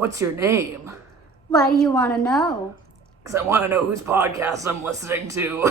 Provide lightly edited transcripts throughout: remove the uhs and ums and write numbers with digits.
What's your name? Why do you want to know? Because I want to know whose podcast I'm listening to.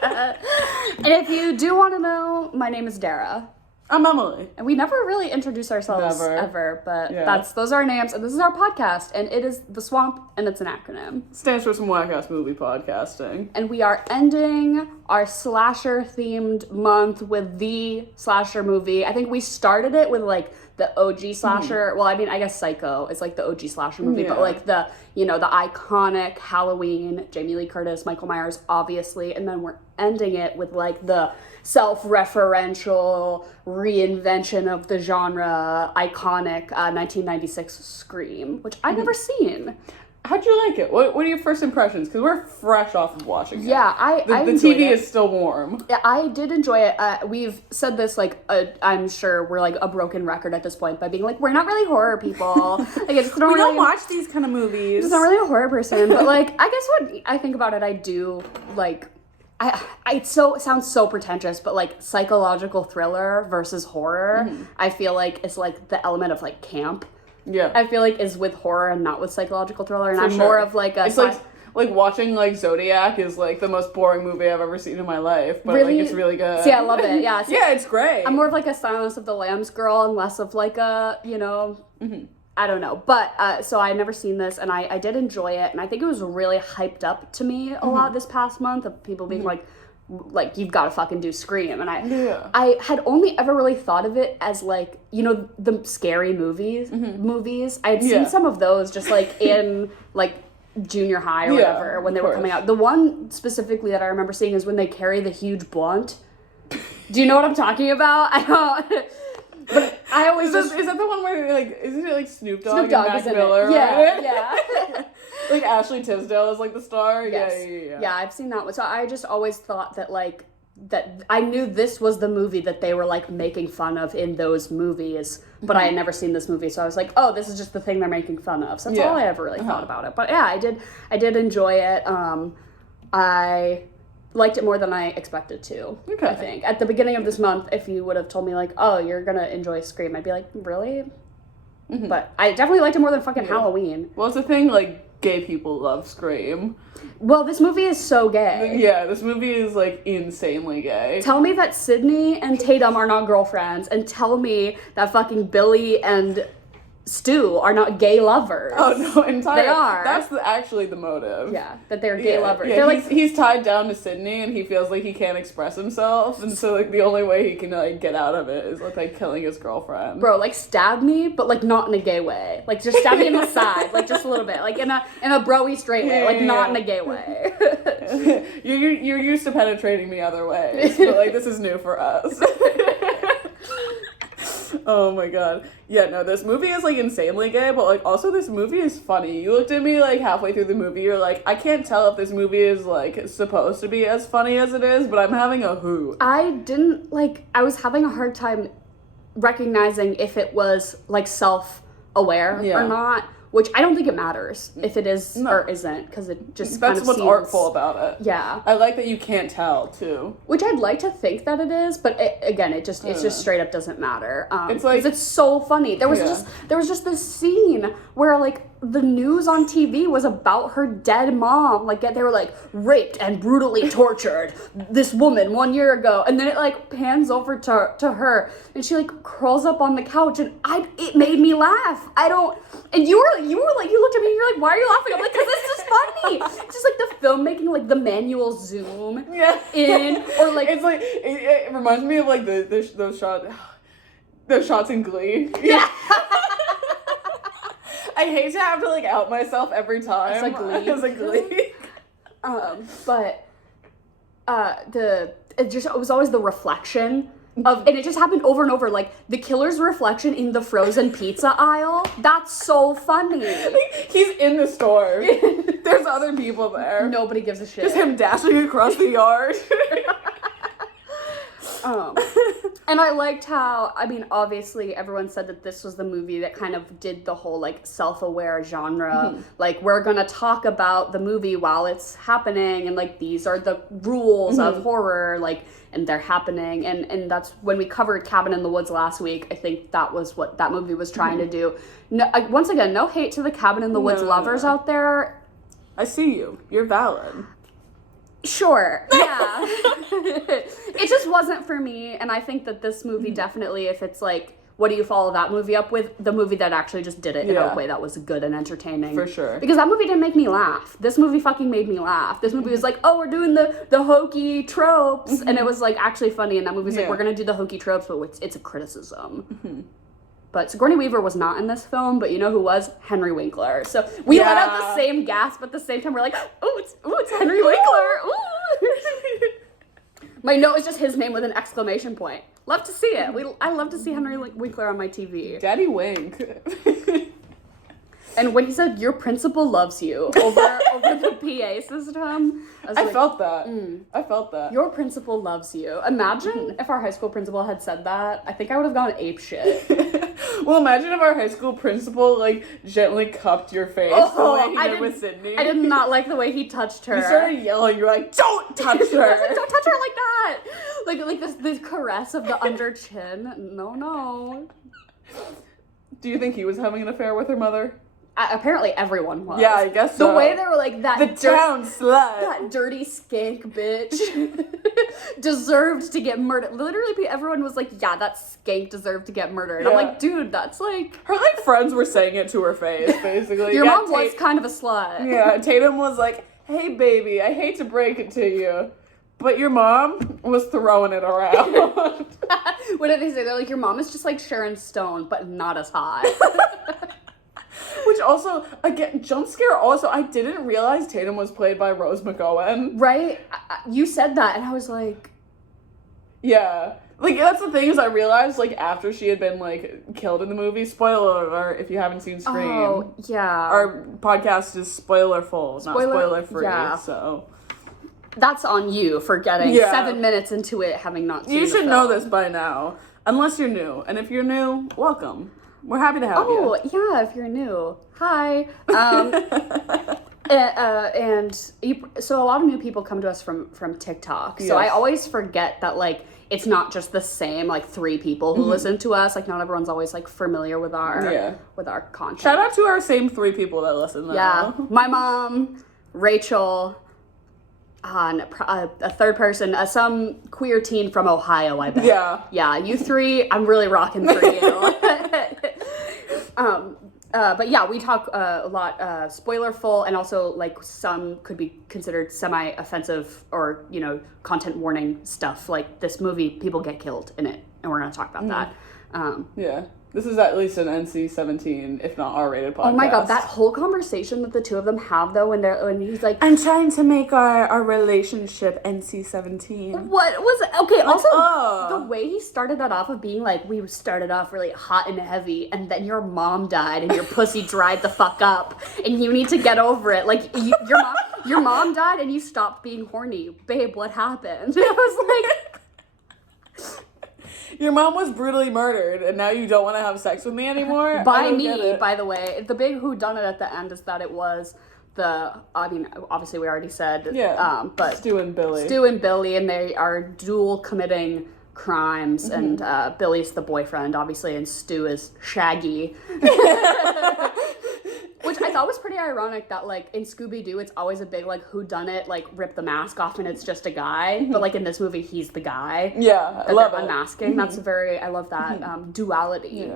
And if you do want to know, my name is Dara. I'm Emily. And we never really introduce ourselves ever, but those are our names, and this is our podcast, and it is The Swamp, and it's an acronym. Stands for some whack-ass movie podcasting. And we are ending our slasher-themed month with the slasher movie. I think we started it with, like, the OG slasher. Well, I mean, I guess Psycho is, like, the OG slasher movie, but, like, the iconic Halloween, Jamie Lee Curtis, Michael Myers, obviously, and then we're ending it with, like, the self-referential reinvention of the genre, iconic 1996 Scream, which I've never seen. How'd you like it? What are your first impressions? Because we're fresh off of watching it. Yeah, I the TV is still warm. Yeah, I did enjoy it. We've said this, like, I'm sure we're, like, a broken record at this point by being like, we're not really horror people. Like, we don't watch these kind of movies. I'm not really a horror person, but, like, I guess when I think about it, I do, like, it sounds so pretentious, but, like, psychological thriller versus horror, I feel like it's, like, the element of, like, camp. Yeah. I feel like is with horror and not with psychological thriller, and For I'm sure. more of, like, a... It's like watching, like, Zodiac is, like, the most boring movie I've ever seen in my life, but, really? like, it's really good. See, I love it, yeah. See, yeah, it's great. I'm more of, like, a Silence of the Lambs girl and less of, like, a, you know... I don't know, but, so I had never seen this, and I did enjoy it, and I think it was really hyped up to me a lot this past month, of people being like, you've got to fucking do Scream, and I had only ever really thought of it as, like, you know, the scary movies, I had seen some of those just, like, in, like, junior high or whatever, when they were coming out. The one specifically that I remember seeing is when they carry the huge blunt. Do you know what I'm talking about? I don't... But I always is that the one where, like, isn't it, like, Snoop Dogg and Mac isn't Miller? It? Yeah, right? yeah. Like, Ashley Tisdale is, like, the star? Yes. Yeah. Yeah, I've seen that one. So I just always thought that, like, that I knew this was the movie that they were, like, making fun of in those movies, but I had never seen this movie, so I was like, oh, this is just the thing they're making fun of. So that's all I ever really thought about it. But yeah, I did enjoy it. I liked it more than I expected to. Okay. I think at the beginning of this month, if you would have told me, like, oh, you're gonna enjoy Scream, I'd be like, really? But I definitely liked it more than fucking Halloween. Well, it's the thing, like, gay people love Scream. Well, this movie is so gay. Yeah, this movie is, like, insanely gay. Tell me that Sydney and Tatum are not girlfriends, and tell me that fucking Billy and Stu are not gay lovers. Oh, no, entirely. They are. That's actually the motive. Yeah, that they're gay lovers. Yeah, they're he's tied down to Sydney, and he feels like he can't express himself, and so, like, the only way he can, like, get out of it is with, like, killing his girlfriend. Bro, like, stab me, but, like, not in a gay way. Like, just stab me in the side, like, just a little bit. Like, in a bro-y straight way, like, not in a gay way. You're used to penetrating me other ways, but, like, this is new for us. Oh my god. Yeah, no, this movie is, like, insanely gay, but, like, also this movie is funny. You looked at me, like, halfway through the movie, you're like, I can't tell if this movie is, like, supposed to be as funny as it is, but I'm having a hoot. I was having a hard time recognizing if it was, like, self-aware or not. Which I don't think it matters if it is or isn't, because it just That's what's artful about it. Yeah. I like that you can't tell, too. Which I'd like to think that it is, but it just straight up doesn't matter. It's like... Because it's so funny. There was just this scene where, like, the news on TV was about her dead mom. Like, they were, like, raped and brutally tortured this woman 1 year ago. And then it, like, pans over to her, and she, like, curls up on the couch, and it made me laugh. And you looked at me and you're like, why are you laughing? I'm like, because this is funny. It's just like the filmmaking, like the manual zoom in, or like it's like it reminds me of, like, those shots in Glee. Yeah. I hate to have to, like, out myself every time. It's like Glee. It's like Glee. But it was always the reflection of, and it just happened over and over, like, the killer's reflection in the frozen pizza aisle. That's so funny. Like, he's in the store. There's other people there. Nobody gives a shit. Just him dashing across the yard. And I liked how, I mean, obviously everyone said that this was the movie that kind of did the whole, like, self-aware genre. Like, we're gonna talk about the movie while it's happening, and, like, these are the rules of horror, like, and they're happening. And that's when we covered Cabin in the Woods last week. I think that was what that movie was trying to do. No, once again, no hate to the Cabin in the Woods lovers out there. I see you. You're valid. Sure, yeah. It just wasn't for me, and I think that this movie definitely, if it's like, what do you follow that movie up with? The movie that actually just did it in a way that was good and entertaining. For sure. Because that movie didn't make me laugh. This movie fucking made me laugh. This movie was like, oh, we're doing the hokey tropes, and it was like actually funny, and that movie's like, we're gonna do the hokey tropes, but it's a criticism. But Sigourney Weaver was not in this film, but you know who was? Henry Winkler. So we let out the same gasp, but at the same time we're like, it's Henry Winkler. Ooh. My note is just his name with an exclamation point. Love to see it. I love to see Henry Winkler on my TV. Daddy Wink. And when he said, your principal loves you, over the PA system, I felt that. I felt that. Your principal loves you. Imagine if our high school principal had said that. I think I would have gone ape shit. Well, imagine if our high school principal, like, gently cupped your face the way he did with Sydney. I did not like the way he touched her. You started yelling. You're like, don't touch her. I was like, don't touch her like that. Like this caress of the under chin. No. Do you think he was having an affair with her mother? Apparently everyone was. Yeah, I guess so. The way they were like, the town slut. That dirty skank bitch deserved to get murdered. Literally, everyone was like, yeah, that skank deserved to get murdered. Yeah. I'm like, dude, that's like... Her, like, friends were saying it to her face, basically. Your mom was kind of a slut. Yeah, Tatum was like, hey, baby, I hate to break it to you, but your mom was throwing it around. What did they say? They're like, your mom is just like Sharon Stone, but not as hot. Which also, again, jump scare also, I didn't realize Tatum was played by Rose McGowan. Right? You said that, and I was like... Yeah. Like, that's the thing is I realized, like, after she had been, like, killed in the movie, spoiler alert, if you haven't seen Scream. Oh, yeah. Our podcast is spoiler-full, not spoiler-free, so... That's on you for getting 7 minutes into it, having not seen You the should film. know this by now, unless you're new. And if you're new, welcome. We're happy to have you. Oh, yeah, if you're new. Hi. So a lot of new people come to us from TikTok. So I always forget that, like, it's not just the same, like, 3 people who listen to us. Like, not everyone's always, like, familiar with our content. Shout out to our same 3 people that listen, though. Yeah. My mom, Rachel, and a third person, some queer teen from Ohio, I bet. Yeah. Yeah, you 3, I'm really rocking for you. But yeah, we talk a lot spoilerful, and also, like, some could be considered semi-offensive or, you know, content warning stuff. Like, this movie, people get killed in it, and we're going to talk about that. Yeah. This is at least an NC-17, if not R-rated podcast. Oh my god, that whole conversation that the two of them have, though, when he's like... I'm trying to make our relationship NC-17. What was it? Okay, also, the way he started that off of being like, we started off really hot and heavy, and then your mom died, and your pussy dried the fuck up, and you need to get over it. Like, your mom died, and you stopped being horny. Babe, what happened? I was like... Your mom was brutally murdered, and now you don't want to have sex with me anymore? By me, by the way. The big whodunit at the end is that it was I mean, obviously we already said, but Stu and Billy. Stu and Billy, and they are dual committing crimes, and Billy's the boyfriend, obviously, and Stu is Shaggy. Which I thought was pretty ironic that, like, in Scooby-Doo, it's always a big, like, whodunit, like, rip the mask off and it's just a guy. But, like, in this movie, he's the guy. Yeah, I love it. Unmasking. That's I love that duality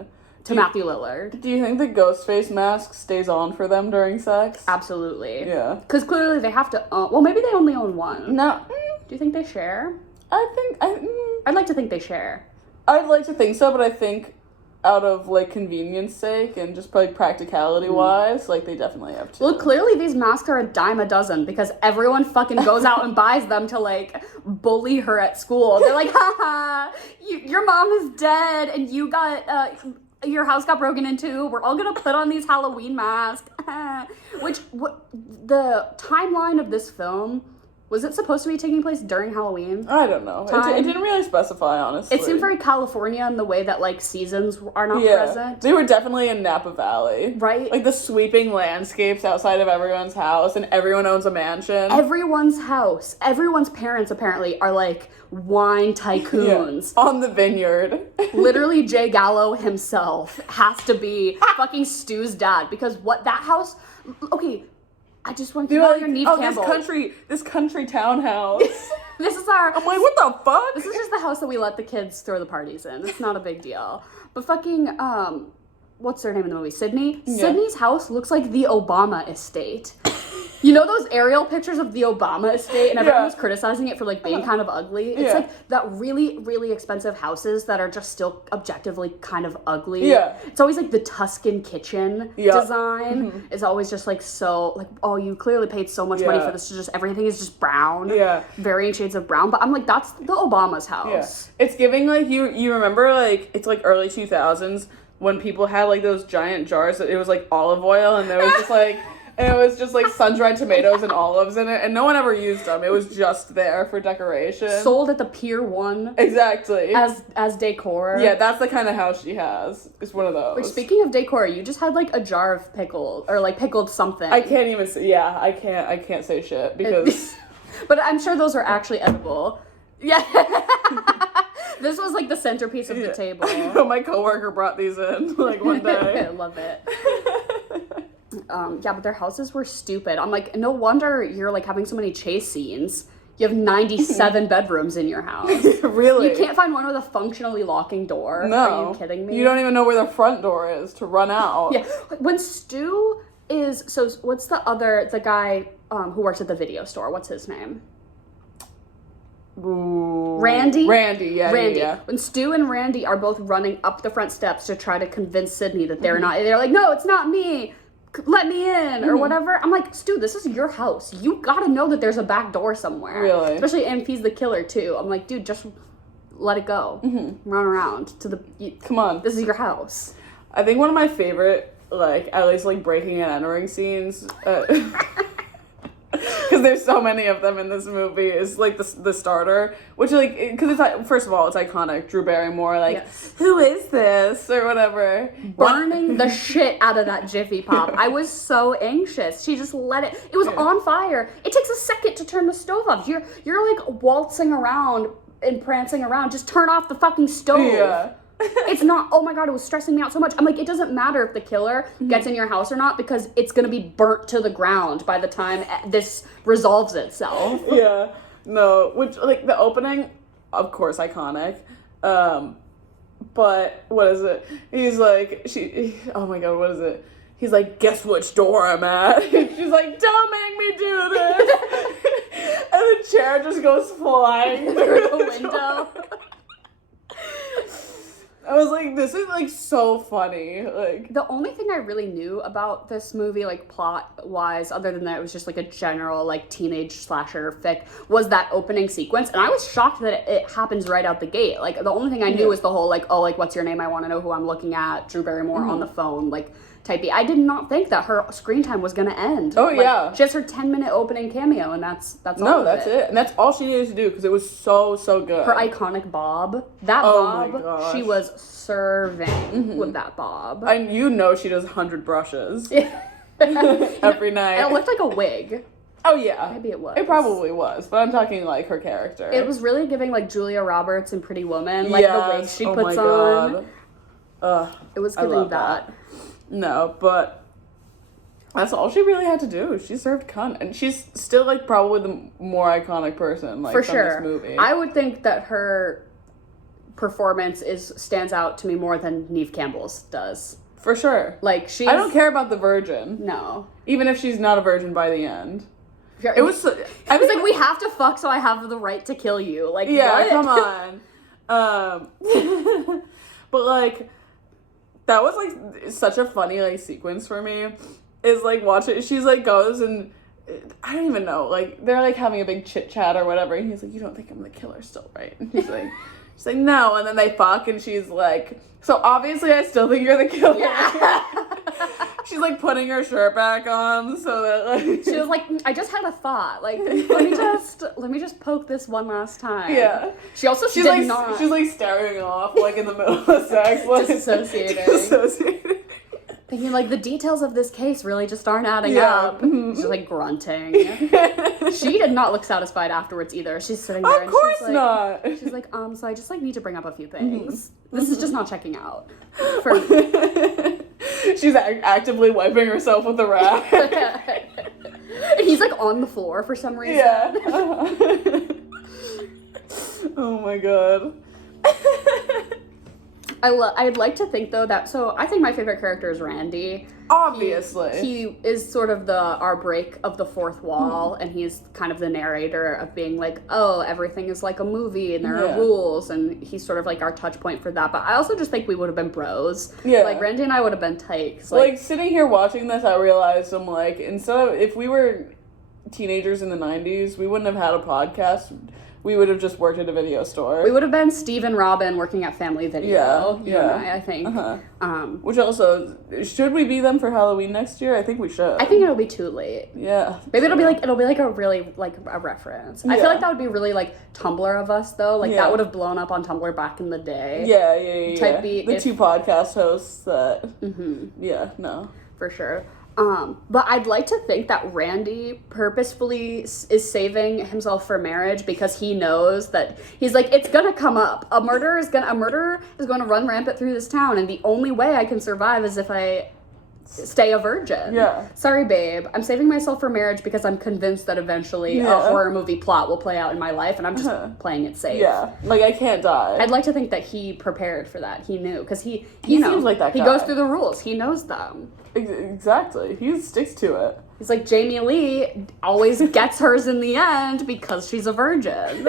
to Matthew Lillard. Do you think the ghost face mask stays on for them during sex? Absolutely. Yeah. Because clearly they have to own, well, maybe they only own one. No. Do you think they share? I'd like to think they share. I'd like to think so, but I think out of, like, convenience sake and just, like, practicality-wise, like, they definitely have to. Well, clearly these masks are a dime a dozen because everyone fucking goes out and buys them to, like, bully her at school. They're like, haha, your mom is dead and you got, your house got broken into. We're all gonna put on these Halloween masks. The timeline of this film Was it supposed to be taking place during Halloween? I don't know. It didn't really specify, honestly. It seemed very California in the way that, like, seasons are not present. They were definitely in Napa Valley. Right? Like, the sweeping landscapes outside of everyone's house, and everyone owns a mansion. Everyone's house. Everyone's parents, apparently, are, like, wine tycoons. On the vineyard. Literally, Jay Gallo himself has to be fucking Stu's dad, because that house... Okay... I just want to keep your Neve Campbell. This country townhouse. This is our... I'm like, what the fuck? This is just the house that we let the kids throw the parties in. It's not a big deal. But fucking, what's their name in the movie? Sydney? Yeah. Sydney's house looks like the Obama estate. You know those aerial pictures of the Obama estate, and everyone was criticizing it for, like, being kind of ugly? It's like that really, really expensive houses that are just still objectively kind of ugly. Yeah. It's always, like, the Tuscan kitchen design is always just, like, so, like, oh, you clearly paid so much money for this to just, everything is just brown. Yeah. Varying shades of brown. But I'm like, that's the Obama's house. Yeah. It's giving, like, you remember, like, it's, like, early 2000s when people had, like, those giant jars that it was, like, olive oil, and there was just, like... And it was just, like, sun-dried tomatoes and olives in it, and no one ever used them. It was just there for decoration. Sold at the Pier 1. Exactly. As decor. Yeah, that's the kind of house she has. It's one of those. Like, speaking of decor, you just had, like, a jar of pickled, or, like, pickled something. I can't even say, I can't say shit, because... But I'm sure those are actually edible. Yeah. This was, like, the centerpiece of the table. I know, my coworker brought these in, like, one day. I love it. Yeah, but their houses were stupid. I'm like, no wonder you're, like, having so many chase scenes. You have 97 bedrooms in your house. Really? You can't find one with a functionally locking door. No. Are you kidding me? You don't even know where the front door is to run out. Yeah. When Stu is... So, what's the guy who works at the video store? What's his name? Ooh. Randy? Randy. Yeah. When Stu and Randy are both running up the front steps to try to convince Sydney that they're not... They're like, no, it's not me. Let me in, or whatever. I'm like, Stu, this is your house. You gotta know that there's a back door somewhere. Really? Especially if he's the killer, too. I'm like, dude, just let it go. Run around to the... Come on. This is your house. I think one of my favorite, like, at least, like, breaking and entering scenes... Because there's so many of them in this movie, is, like, the starter, which, like, because it's, like, first of all, it's iconic. Drew Barrymore, like, who is this, or whatever. Burning the shit out of that Jiffy Pop. I was so anxious. She just let it, it was on fire. It takes a second to turn the stove off. You're like, waltzing around and prancing around. Just turn off the fucking stove. Yeah. It's not, oh my god, it was stressing me out so much. I'm like, it doesn't matter if the killer gets in your house or not, because it's gonna be burnt to the ground by the time this resolves itself. Yeah. No, which, like, the opening, of course, iconic. But, what is it? He's like, oh my god, what is it? He's like, guess which door I'm at? She's like, don't make me do this! And the chair just goes flying through the window. I was like, this is, like, so funny. Like, the only thing I really knew about this movie, like, plot-wise, other than that it was just, like, a general, like, teenage slasher fic, was that opening sequence. And I was shocked that it happens right out the gate. Like, the only thing I knew was the whole, like, oh, like, what's your name? I want to know who I'm looking at. Drew Barrymore on the phone, like, type B. I did not think that her screen time was gonna end. Oh, like, yeah. She has her 10-minute opening cameo, and that's all No, that's it. And that's all she needed to do, because it was so good. Her iconic bob. That bob, she was serving with that bob. And you know she does 100 brushes. Every night. And it looked like a wig. Oh, yeah. Maybe it was. It probably was, but I'm talking, like, her character. It was really giving, like, Julia Roberts in Pretty Woman, like, the wig she puts on. It was giving that. No, but that's all she really had to do. She served cunt. And she's still, like, probably the more iconic person, like, for from sure. this movie. I would think that her performance stands out to me more than Neve Campbell's does. For sure. Like, I don't care about the virgin. No. Even if she's not a virgin by the end. It was like, we have to fuck, so I have the right to kill you. Like, yeah, what? Come on. But, like, that was, like, such a funny, like, sequence for me. Is, like, watching, she's, like, goes and, I don't even know, like, they're, like, having a big chit-chat or whatever, and he's like, you don't think I'm the killer still, right? And she's like, no, and then they fuck, and she's like, so obviously I still think you're the killer. Yeah. She's like putting her shirt back on so that like She was like, I just had a thought. Like, let me just poke this one last time. Yeah. She's she's like staring off like in the middle of sex, like disassociating. Thinking like the details of this case really just aren't adding up. She's like grunting. She did not look satisfied afterwards either. She's sitting there. Of course not. She's like, so I just like need to bring up a few things. This is just not checking out. For She's actively wiping herself with a rag. And he's like on the floor for some reason. Yeah. Oh my god. I'd like to think though that I think my favorite character is Randy. Obviously. He is sort of our break of the fourth wall, and he's kind of the narrator of being like, oh, everything is like a movie and there are rules, and he's sort of like our touch point for that. But I also just think we would have been bros. Yeah. Like Randy and I would have been tight. Like sitting here watching this, I realized I'm like, if we were teenagers in the 90s, we wouldn't have had a podcast. We would have just worked at a video store. We would have been Steve and Robin working at Family Video. Yeah. I think. Which also, should we be them for Halloween next year? I think we should. I think it'll be too late. Yeah. Maybe it'll be like a really like a reference. Yeah. I feel like that would be really like Tumblr of us though. Like that would have blown up on Tumblr back in the day. Yeah. Type beat. The two podcast hosts that. Yeah. No. For sure. But I'd like to think that Randy purposefully is saving himself for marriage because he knows that he's like, it's gonna come up. A murder is going to run rampant through this town, and the only way I can survive is if I stay a virgin. Yeah. Sorry, babe. I'm saving myself for marriage because I'm convinced that eventually a horror movie plot will play out in my life, and I'm just playing it safe. Yeah. Like, I can't die. I'd like to think that he prepared for that. He knew. Because he seems like that guy. He goes through the rules. He knows them. Exactly. He sticks to it. He's like, Jamie Lee always gets hers in the end because she's a virgin.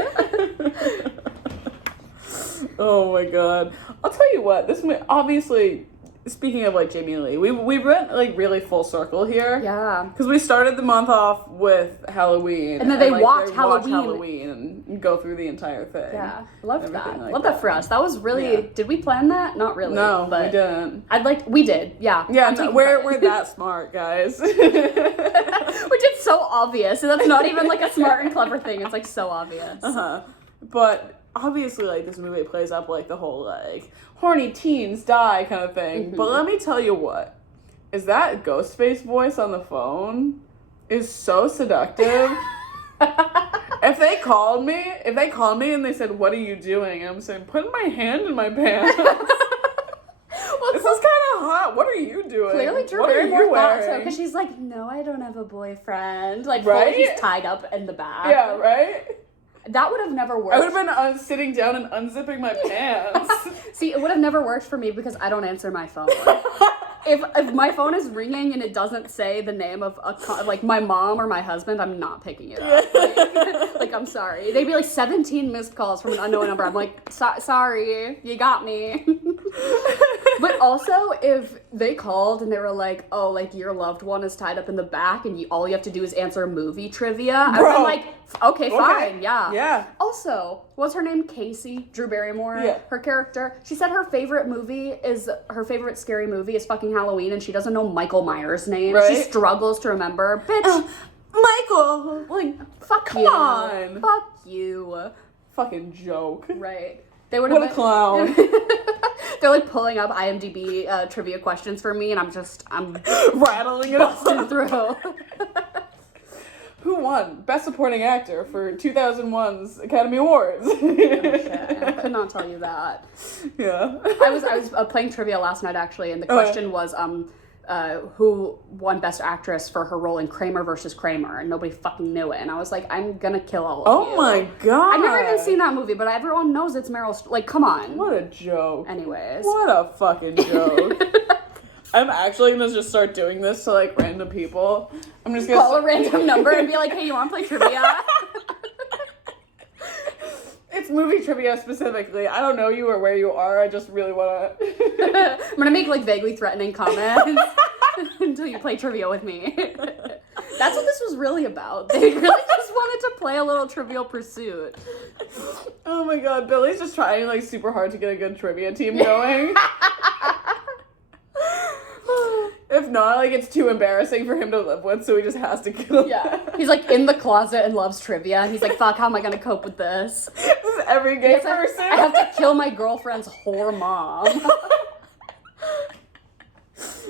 Oh my god. I'll tell you what, this obviously, speaking of like Jamie Lee, we went like really full circle here. Yeah. Because we started the month off with Halloween. And then they watch Halloween and go through the entire thing. Yeah. Love that. Like love that for us. That was really, did we plan that? Not really. No, but we didn't. We did. Yeah. Yeah, we're that smart, guys. Which is so obvious. That's not even like a smart and clever thing. It's like so obvious. But obviously, like, this movie plays up, like, the whole, like, horny teens die kind of thing. But let me tell you what. Is that Ghostface voice on the phone is so seductive. If they called me and they said, what are you doing? I'm saying, putting my hand in my pants. This is kind of hot. What are you doing? Clearly, Drew Barrymore thought so, because she's like, no, I don't have a boyfriend. Like, right? He's tied up in the back. Yeah, right? That would have never worked. I would have been sitting down and unzipping my pants. See, it would have never worked for me because I don't answer my phone. If my phone is ringing and it doesn't say the name of like my mom or my husband, I'm not picking it up. Like I'm sorry. They'd be like 17 missed calls from an unknown number. I'm like, sorry, you got me. But also, if they called and they were like, oh, like your loved one is tied up in the back and all you have to do is answer movie trivia, I would be like, okay, fine, yeah. Yeah. Also, what's her name? Casey, Drew Barrymore, her character. She said her favorite scary movie is fucking Halloween, and she doesn't know Michael Myers' name. Right? She struggles to remember. Bitch, Michael! Like, come on. Fuck you. Fucking joke. Right. What a clown. They're like pulling up IMDb trivia questions for me, and I'm rattling it busting through. Who won Best Supporting Actor for 2001's Academy Awards? Oh, shit. I could not tell you that. Yeah. I was playing trivia last night actually, and the question was who won Best Actress for her role in Kramer versus Kramer, and nobody fucking knew it. And I was like, I'm gonna kill all of you. Oh my god! I've never even seen that movie, but everyone knows it's Meryl Streep. Like, come on. What a joke. Anyways. What a fucking joke. I'm actually gonna just start doing this to like random people. I'm just gonna call a random number and be like, hey, you wanna play trivia? It's movie trivia specifically. I don't know you or where you are. I just really wanna. I'm gonna make like vaguely threatening comments until you play trivia with me. That's what this was really about. They really just wanted to play a little Trivial Pursuit. Oh my god, Billy's just trying like super hard to get a good trivia team going. If not, like, it's too embarrassing for him to live with, so he just has to kill him. Yeah. He's like in the closet and loves trivia. And he's like, fuck, how am I gonna cope with this? This is every gay person. I have to kill my girlfriend's whore mom.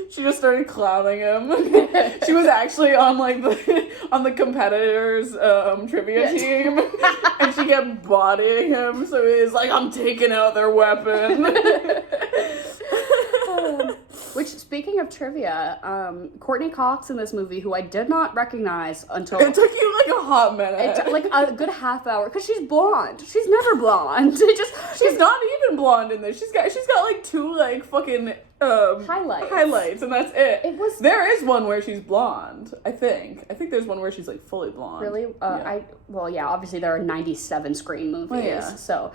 She just started clowning him. She was actually on like the competitors trivia team, and she kept bodying him. So he's like, "I'm taking out their weapon." Which, speaking of trivia, Courtney Cox in this movie, who I did not recognize until... It took you like a hot minute. It took like a good half hour, because she's blonde. She's never blonde. She's not even blonde in this. She's got like two like fucking highlights, and that's it. There is one where she's blonde, I think there's one where she's like fully blonde. Really? Yeah. Obviously there are 97 Scream movies, well, yeah. So...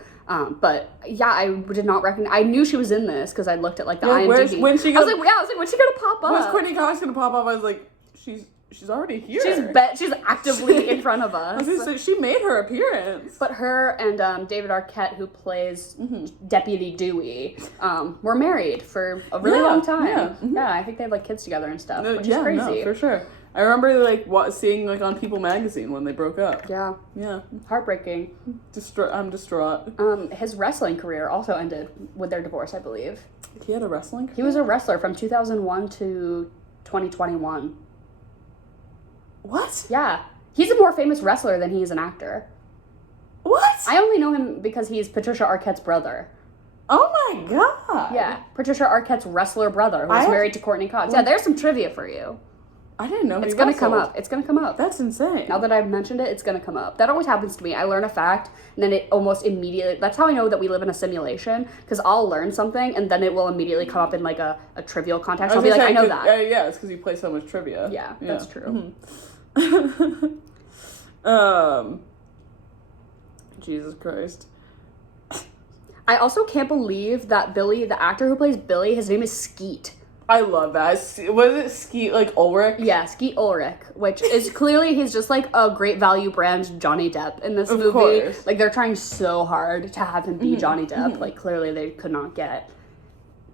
but yeah, I did not recognize. I knew she was in this because I looked at like the IMDb. I was like, when's she gonna pop up? When's Courtney Cox gonna pop up? I was like, she's already here. She's actively in front of us. She made her appearance. But her and David Arquette, who plays Deputy Dewey, were married for a really long time. Yeah. Yeah, I think they have like kids together and stuff, which is crazy. No, for sure. I remember like seeing like on People magazine when they broke up. Yeah. Yeah. Heartbreaking. I'm distraught. His wrestling career also ended with their divorce, I believe. He had a wrestling career? He was a wrestler from 2001 to 2021. What? Yeah. He's a more famous wrestler than he is an actor. What? I only know him because he's Patricia Arquette's brother. Oh my god. Yeah. Patricia Arquette's wrestler brother who's married to Courtney Cox. Yeah, there's some trivia for you. I didn't know it's gonna come up. It's gonna come up. That's insane. Now that I've mentioned it, it's gonna come up. That always happens to me. I learn a fact, and then it almost immediately... That's how I know that we live in a simulation, because I'll learn something, and then it will immediately come up in, like, a trivial context. I'll be like, I know that. Yeah, it's because you play so much trivia. Yeah, that's true. Jesus Christ. I also can't believe that Billy, the actor who plays Billy, his name is Skeet. I love that. Was it Skeet, like Ulrich? Yeah, Skeet Ulrich, which is clearly he's just like a great value brand Johnny Depp in this movie. Course. Like they're trying so hard to have him be Johnny Depp. Like clearly they could not get.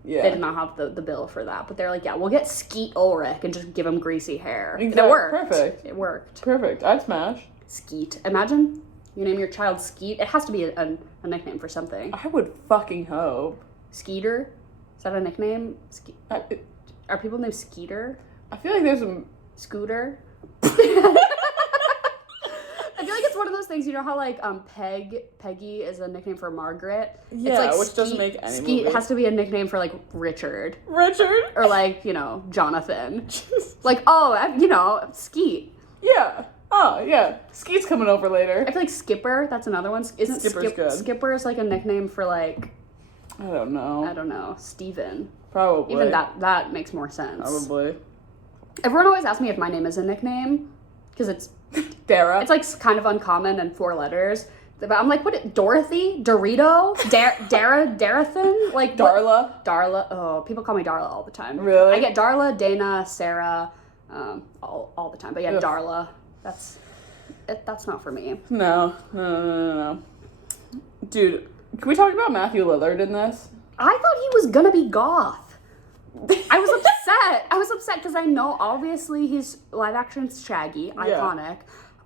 Yeah. They did not have the bill for that, but they're like, yeah, we'll get Skeet Ulrich and just give him greasy hair. Exactly. And it worked. Perfect. It worked. Perfect. I'd smash. Skeet. Imagine you name your child Skeet. It has to be a nickname for something. I would fucking hope. Skeeter? Is that a nickname? Are people named Skeeter? I feel like there's some... Scooter? I feel like it's one of those things, you know how like Peggy is a nickname for Margaret? Yeah, it's like which doesn't make any Skeet movie. has to be a nickname for like Richard. Richard? Or like, you know, Jonathan. Like, oh, Skeet. Yeah. Oh, yeah. Skeet's coming over later. I feel like Skipper, that's another one. Isn't Skipper's good. Skipper is like a nickname for like... I don't know. Steven. Probably. Even that makes more sense. Probably. Everyone always asks me if my name is a nickname, because it's... Dara. It's like kind of uncommon and 4 letters. But I'm like, what? Dorothy? Dorito? Darathan? Like Darla? Darla. Oh, people call me Darla all the time. Really? I get Darla, Dana, Sarah, all the time. But yeah, Darla. That's not for me. No. Dude, can we talk about Matthew Lillard in this? I thought he was gonna be goth. I was upset. I was upset because I know obviously he's live action Shaggy, iconic.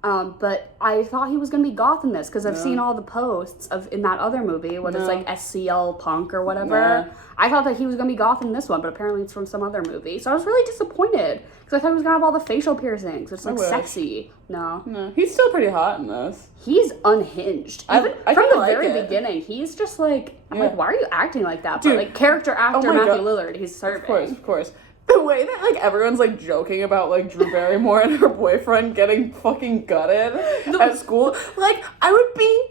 But I thought he was gonna be goth in this because I've seen all the posts in that other movie, it's like SCL Punk or whatever. I thought that he was gonna be goth in this one, but apparently it's from some other movie. So I was really disappointed because I thought he was gonna have all the facial piercings. It's like sexy. No, he's still pretty hot in this. He's unhinged. Even from the very beginning, he's just like, I'm like, why are you acting like that? But like character actor Matthew Lillard, he's serving. Of course. The way that, like, everyone's, like, joking about, like, Drew Barrymore and her boyfriend getting fucking gutted at school. Like, I would be...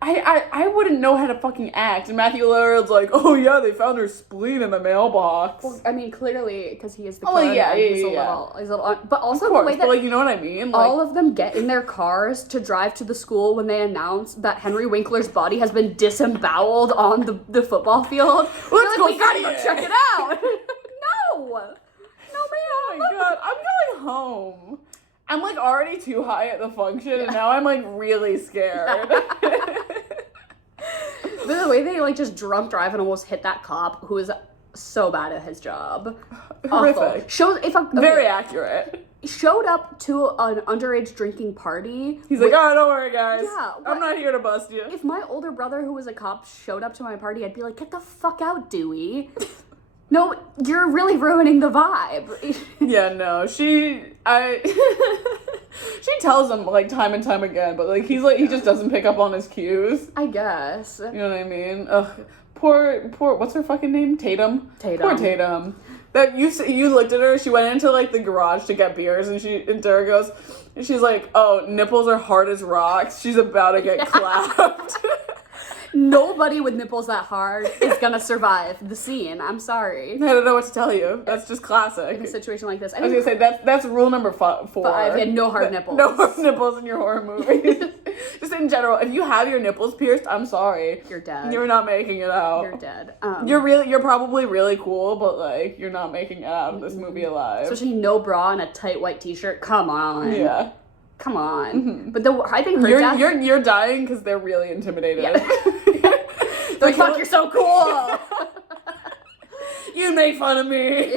I wouldn't know how to fucking act. And Matthew Lillard's like, oh, yeah, they found her spleen in the mailbox. Well, I mean, clearly, because he is the kid. He's a little... But also the way that... But, like, you know what I mean? Like, all of them get in their cars to drive to the school when they announce that Henry Winkler's body has been disemboweled on the football field. Let's go we gotta go check it out. No, ma'am. Oh my god, I'm going home. I'm like already too high at the function, and now I'm like really scared. The way they like just drunk drive and almost hit that cop who is so bad at his job. Horrific. Very accurate. Showed up to an underage drinking party. He's like, oh, don't worry, guys. Yeah, I'm not here to bust you. If my older brother, who was a cop, showed up to my party, I'd be like, get the fuck out, Dewey. No, you're really ruining the vibe. Yeah, no, she tells him, like, time and time again, but, like, he just doesn't pick up on his cues. I guess. You know what I mean? Ugh. Poor, what's her fucking name? Tatum? Poor Tatum. That you looked at her, she went into, like, the garage to get beers, and Dara goes, and she's like, oh, nipples are hard as rocks. She's about to get clapped. Nobody with nipples that hard is gonna survive the scene. I'm sorry. I don't know what to tell you. That's just classic. In a situation like this. I was gonna say, that's rule number 4. 5, and no hard nipples. No hard nipples in your horror movies. Just in general, if you have your nipples pierced, I'm sorry. You're dead. You're not making it out. You're dead. You're probably really cool, but, like, you're not making it out of this movie alive. Especially no bra and a tight white t-shirt. Come on. Yeah. Come on. Mm-hmm. But I think her death... You're dying because they're really intimidated. Yeah. They're like, fuck, you're so cool! You make fun of me!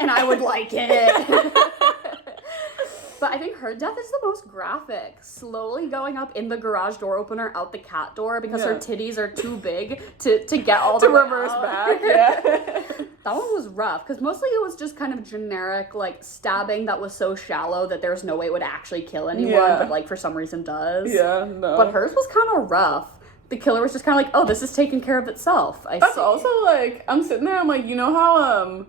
And I would like it. But I think her death is the most graphic. Slowly going up in the garage door opener, out the cat door, because her titties are too big to get all the way reverse out. back, yeah. That one was rough, because mostly it was just kind of generic, like, stabbing that was so shallow that there's no way it would actually kill anyone, but, like, for some reason does. Yeah, no. But hers was kind of rough. The killer was just kind of like, oh, this is taking care of itself. That's also, like, I'm sitting there, I'm like, you know how,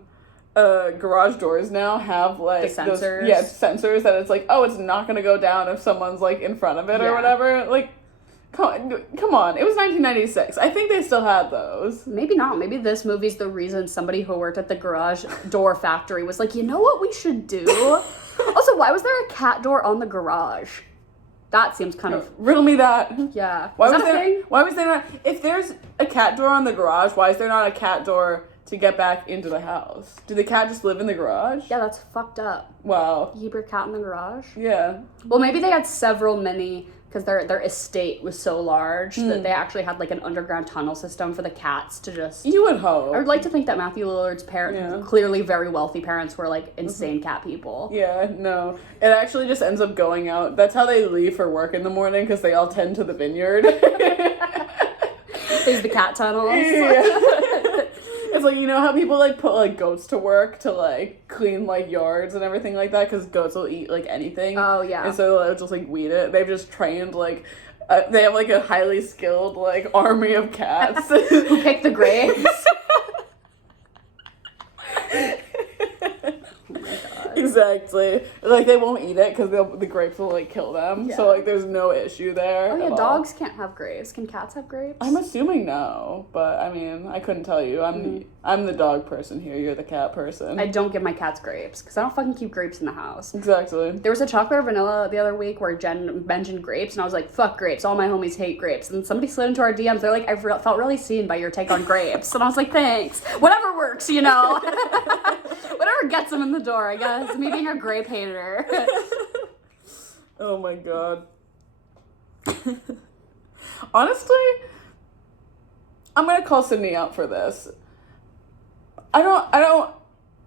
garage doors now have, like, the sensors? Sensors that it's like, oh, it's not gonna go down if someone's, like, in front of it or whatever. Like, come on. It was 1996. I think they still had those. Maybe not. Maybe this movie's the reason somebody who worked at the garage door factory was like, you know what we should do? Also, why was there a cat door on the garage? That seems kind of... Riddle me that. Yeah. Why was there not... If there's a cat door on the garage, why is there not a cat door to get back into the house? Did the cat just live in the garage? Yeah, that's fucked up. Wow. You keep your cat in the garage? Yeah. Well, maybe they had several mini... Because their estate was so large that they actually had, like, an underground tunnel system for the cats to just... You would hope. I would like to think that Matthew Lillard's parents, clearly very wealthy parents, were, like, insane cat people. Yeah, no. It actually just ends up going out. That's how they leave for work in the morning, because they all tend to the vineyard. Is the cat tunnels. Yeah. It's like, you know how people, like, put, like, goats to work to, like, clean, like, yards and everything like that? Because goats will eat, like, anything. Oh, yeah. And so they'll just, like, weed it. They've just trained, like, they have, like, a highly skilled, like, army of cats. Who pick the grapes. Oh my God. Exactly. Like, they won't eat it because the grapes will, like, kill them. Yeah. So, like, there's no issue there. Oh, yeah, dogs can't have grapes. Can cats have grapes? I'm assuming no, but, I mean, I couldn't tell you. I'm the dog person here. You're the cat person. I don't give my cats grapes because I don't fucking keep grapes in the house. Exactly. There was a chocolate or vanilla the other week where Jen mentioned grapes, and I was like, fuck grapes. All my homies hate grapes. And somebody slid into our DMs. They're like, I felt really seen by your take on grapes. And I was like, thanks. Whatever works, you know. Whatever gets them in the door, I guess. Me being a grape hater. Oh my God. Honestly, I'm gonna call Sydney out for this. I don't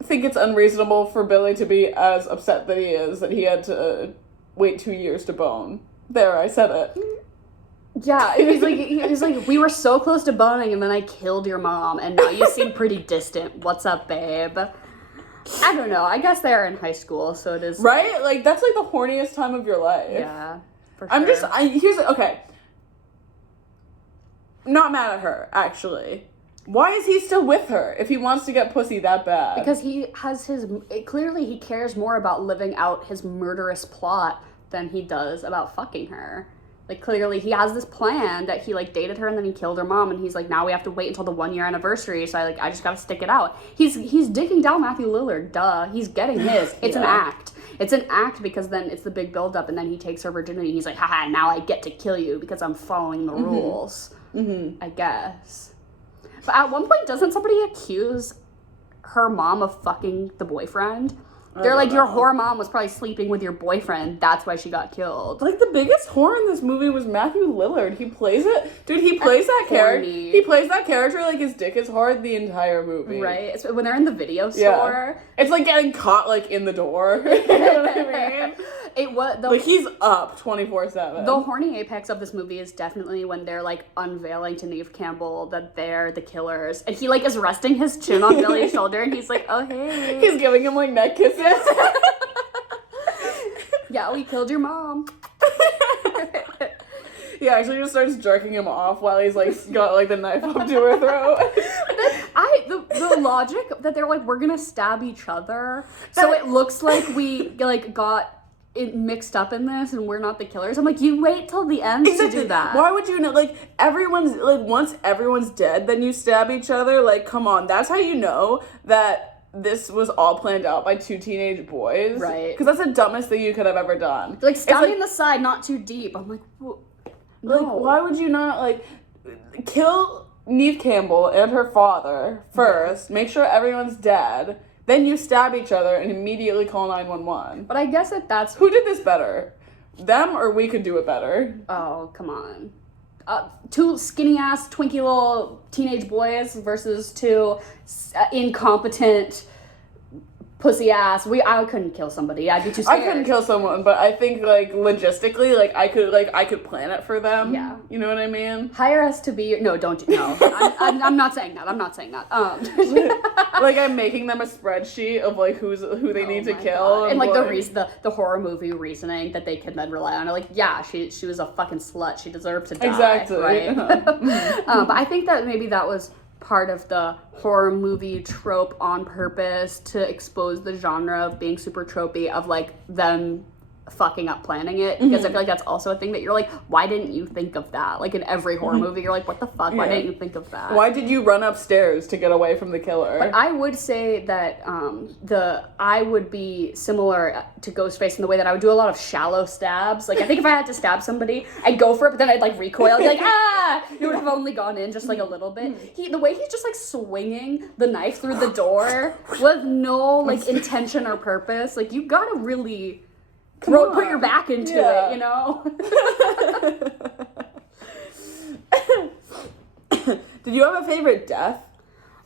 think it's unreasonable for Billy to be as upset that he is that he had to wait 2 years to bone. There, I said it. Yeah, he was like, we were so close to boning, and then I killed your mom, and now you seem pretty distant. What's up, babe? I don't know. I guess they are in high school, so it is... Right? Like, that's, like, the horniest time of your life. Yeah, for sure. Okay. Not mad at her, actually. Why is he still with her if he wants to get pussy that bad? Because he has clearly he cares more about living out his murderous plot than he does about fucking her. Like, clearly he has this plan that he, like, dated her and then he killed her mom, and he's like, now we have to wait until the 1 year anniversary, so I just gotta stick it out. He's digging down Matthew Lillard, duh. He's getting his. It's an act. It's an act because then it's the big build-up, and then he takes her virginity, and he's like, haha, now I get to kill you because I'm following the rules. Mm-hmm. I guess. But at one point, doesn't somebody accuse her mom of fucking the boyfriend? They're like, your whore mom was probably sleeping with your boyfriend. That's why she got killed. Like, the biggest whore in this movie was Matthew Lillard. He plays it. Dude, he plays that character. He plays that character like his dick is hard the entire movie. Right? It's when they're in the video store. Yeah. It's like getting caught, like, in the door. You know what I mean? Like, he's up 24/7. The horny apex of this movie is definitely when they're, like, unveiling to Neve Campbell that they're the killers. And he, like, is resting his chin on Billy's shoulder, and he's like, oh, hey. He's giving him, like, neck kisses. Yeah, we killed your mom. He actually just starts jerking him off while he's, like, got, like, the knife up to her throat. The logic that they're like, we're gonna stab each other, so it looks like we, like, got it mixed up in this and we're not the killers. I'm like, you wait till the end to do that. Why would you know? Like, once everyone's dead, then you stab each other. Like, come on. That's how you know that this was all planned out by two teenage boys. Right. Because that's the dumbest thing you could have ever done. Like, stabbing in the side, not too deep. I'm like, no. Like, why would you not, like, kill Neve Campbell and her father first, make sure everyone's dead, then you stab each other and immediately call 911. But I guess that's... Who did this better? Them or we could do it better? Oh, come on. Two skinny-ass, twinky little teenage boys versus two incompetent... pussy ass. I couldn't kill somebody. I'd be too scared. I couldn't kill someone, but I think, like, logistically, like, I could plan it for them. Yeah. You know what I mean? Hire us to be... No, don't... No. I'm not saying that. I'm not saying that. Like, I'm making them a spreadsheet of, like, who they need to kill. And, like, the horror movie reasoning that they can then rely on. Like, yeah, she was a fucking slut. She deserved to die. Exactly. Right? But I think that maybe that was part of the horror movie trope on purpose to expose the genre of being super tropey, of, like, them fucking up planning it, because I feel like that's also a thing that you're like, why didn't you think of that? Like, in every horror movie, you're like, what the fuck? Why didn't you think of that? Why did you run upstairs to get away from the killer? But I would say that I would be similar to Ghostface in the way that I would do a lot of shallow stabs. Like, I think if I had to stab somebody, I'd go for it, but then I'd, like, recoil. I'd be like, ah! It would have only gone in just, like, a little bit. The way he's just, like, swinging the knife through the door with no, like, intention or purpose. Like, you gotta really... put your back into it, you know? Did you have a favorite death?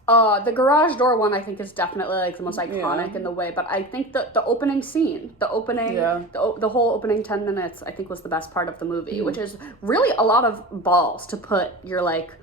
The garage door one, I think, is definitely, like, the most iconic in the way, but I think the opening scene, the whole opening 10 minutes, I think, was the best part of the movie, which is really a lot of balls to put your, like,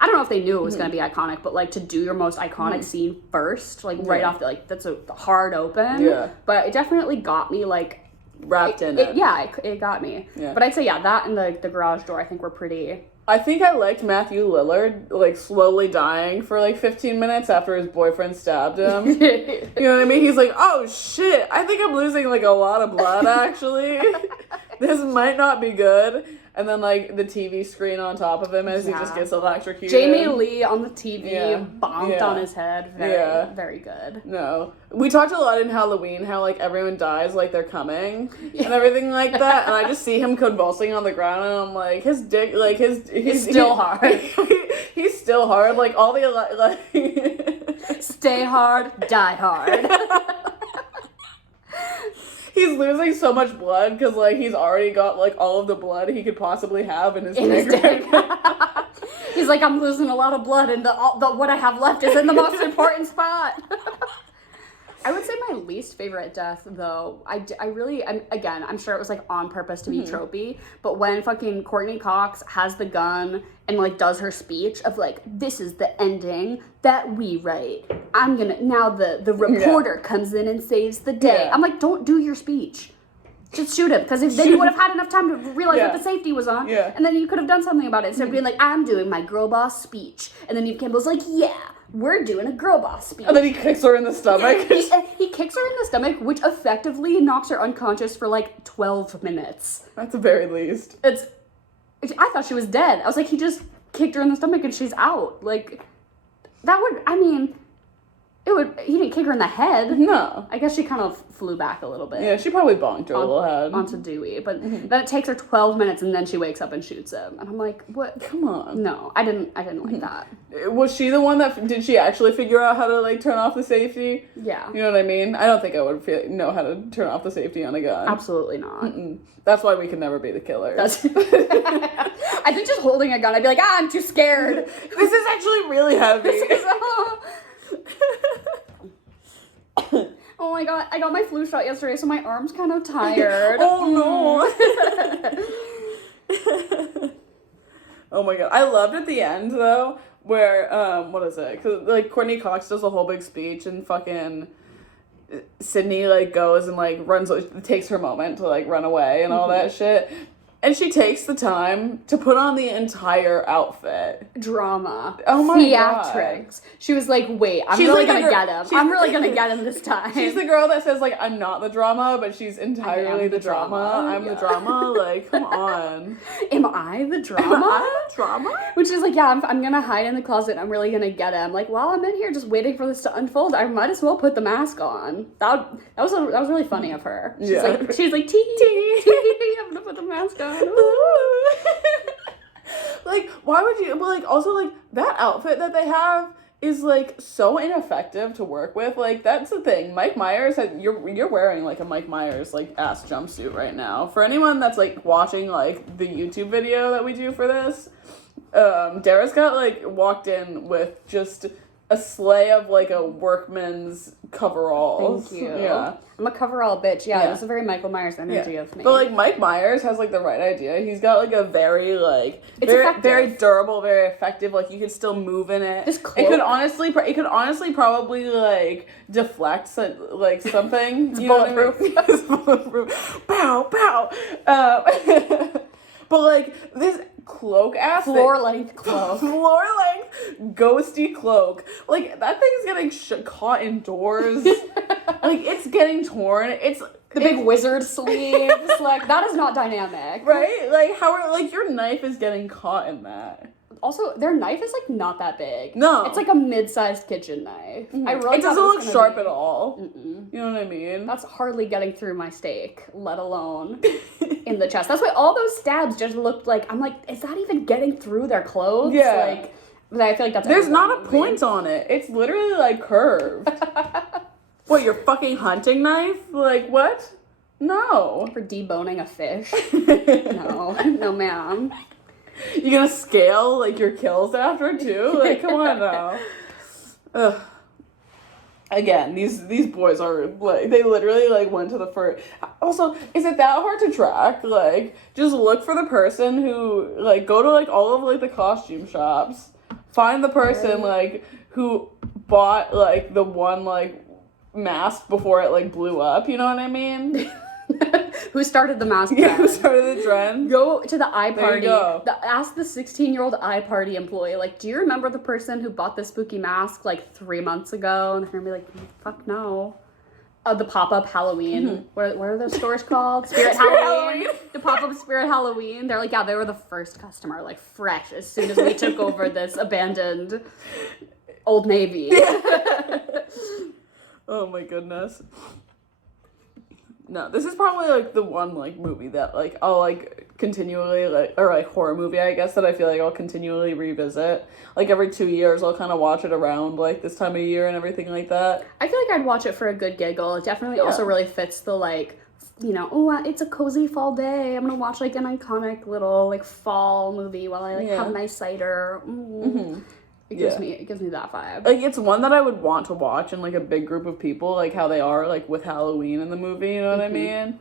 I don't know if they knew it was going to be iconic, but, like, to do your most iconic scene first, like, right off, like, that's a hard open. Yeah. But it definitely got me, like, wrapped in it. It got me. Yeah. But I'd say, that and the garage door, I think, were pretty... I think I liked Matthew Lillard, like, slowly dying for, like, 15 minutes after his boyfriend stabbed him. You know what I mean? He's like, oh, shit, I think I'm losing, like, a lot of blood, actually. This might not be good. And then, like, the TV screen on top of him as he just gets electrocuted. Jamie Lee on the TV bonked on his head. Very good. No. We talked a lot in Halloween how, like, everyone dies like they're coming and everything like that. And I just see him convulsing on the ground and I'm like, his dick, like, he's still hard. He's still hard. Like, all the, like... Stay hard, die hard. He's losing so much blood because, like, he's already got, like, all of the blood he could possibly have in his dick. He's like, I'm losing a lot of blood, and the what I have left is in the most important spot. I would say my least favorite death, though, I'm sure it was, like, on purpose to be tropey, but when fucking Courtney Cox has the gun and, like, does her speech of, like, this is the ending that we write. Now the reporter comes in and saves the day. Yeah. I'm like, don't do your speech. Just shoot him, because then you would have had enough time to realize that the safety was on, and then you could have done something about it instead of being like, I'm doing my girl boss speech, and then Neve Campbell's like, yeah, we're doing a girl boss speech. And then he kicks her in the stomach. he kicks her in the stomach, which effectively knocks her unconscious for, like, 12 minutes. At the very least. I thought she was dead. I was like, he just kicked her in the stomach and she's out. Like, that would, I mean, He didn't kick her in the head. No. I guess she kind of flew back a little bit. Yeah, she probably bonked her little head. Onto Dewey. But then it takes her 12 minutes and then she wakes up and shoots him. And I'm like, what? Come on. No, I didn't like that. Was she the one that, did she actually figure out how to, like, turn off the safety? Yeah. You know what I mean? I don't think I would know how to turn off the safety on a gun. Absolutely not. Mm-mm. That's why we can never be the killers. I think just holding a gun, I'd be like, I'm too scared. This is actually really heavy. Oh my god, I got my flu shot yesterday, so my arm's kind of tired. Oh no. Oh my god. I loved at the end though, where what is it? 'Cause like Courtney Cox does a whole big speech and fucking Sydney like goes and like takes her moment to like run away and all that shit. And she takes the time to put on the entire outfit. Drama. Oh my Theatrics. God. She was like, wait, I'm She's really like gonna get him. I'm really gonna get him this time. She's the girl that says, like, I'm not the drama, but she's entirely the drama. I'm the drama. Like, come on. Am I the drama? Am I the drama? Which is like, yeah, I'm gonna hide in the closet and I'm really gonna get him. Like, while I'm in here just waiting for this to unfold, I might as well put the mask on. That was really funny of her. She's like, tee, I'm gonna put the mask on. Like, why would you, but like, also, like, that outfit that they have is, like, so ineffective to work with. Like, that's the thing. Mike Myers, you're wearing, like, a Mike Myers, like, ass jumpsuit right now. For anyone that's, like, watching, like, the YouTube video that we do for this, Dara Scott, like, walked in with just a sleigh of, like, a workman's coveralls. Thank you. Yeah. I'm a coverall bitch. Yeah, it's a very Michael Myers energy of me. But, like, Mike Myers has, like, the right idea. He's got, like, a very, like, it's very durable, very effective. Like, you could still move in it. This cloak. It could honestly probably, like, deflect, like, something. It's you know what I mean? bulletproof. It's bulletproof. Pow, pow. But, like, this cloak-ass floor-length cloak. Floor-length, ghosty cloak. Like, that thing's getting caught indoors. Like, it's getting torn. It's the big wizard sleeves. Like, that is not dynamic. Right? Like, like, your knife is getting caught in that. Also, their knife is, like, not that big. No. It's, like, a mid-sized kitchen knife. Mm-hmm. It doesn't look sharp at all. Mm-mm. You know what I mean? That's hardly getting through my steak, let alone in the chest. That's why all those stabs just looked like, I'm like, is that even getting through their clothes? Yeah. Like, but I feel like that's... There's not a point on it. It's literally, like, curved. What, your fucking hunting knife? Like, what? No. For deboning a fish? No, ma'am. You gonna scale, like, your kills after, too? Like, come on now. Ugh. Again, these boys are, like, they literally, like, went to the first... Also, is it that hard to track? Like, just look for the person who, like, go to, like, all of, like, the costume shops. Find the person, like, who bought, like, the one, like, mask before it, like, blew up. You know what I mean? Who started the mask trend? Yeah, who started the trend? Go to the eye party. There you go. Ask the 16-year-old eye party employee, like, do you remember the person who bought the spooky mask, like, 3 months ago? And they're gonna be like, fuck no. The pop-up Halloween. Mm-hmm. What are those stores called? Spirit Halloween. The pop-up Spirit Halloween. They're like, yeah, they were the first customer, like, fresh, as soon as we took over this abandoned Old Navy. Yeah. Oh my goodness. No, this is probably, like, the one, like, movie that, like, I'll, like, continually, like, or, like, horror movie, I guess, that I feel like I'll continually revisit. Like, every 2 years, I'll kind of watch it around, like, this time of year and everything like that. I feel like I'd watch it for a good giggle. It definitely also really fits the, like, you know, oh, it's a cozy fall day. I'm gonna watch, like, an iconic little, like, fall movie while I, like, have a nice cider. Mm-hmm. It gives me that vibe. Like, it's one that I would want to watch in, like, a big group of people, like, how they are, like, with Halloween in the movie, you know what I mean?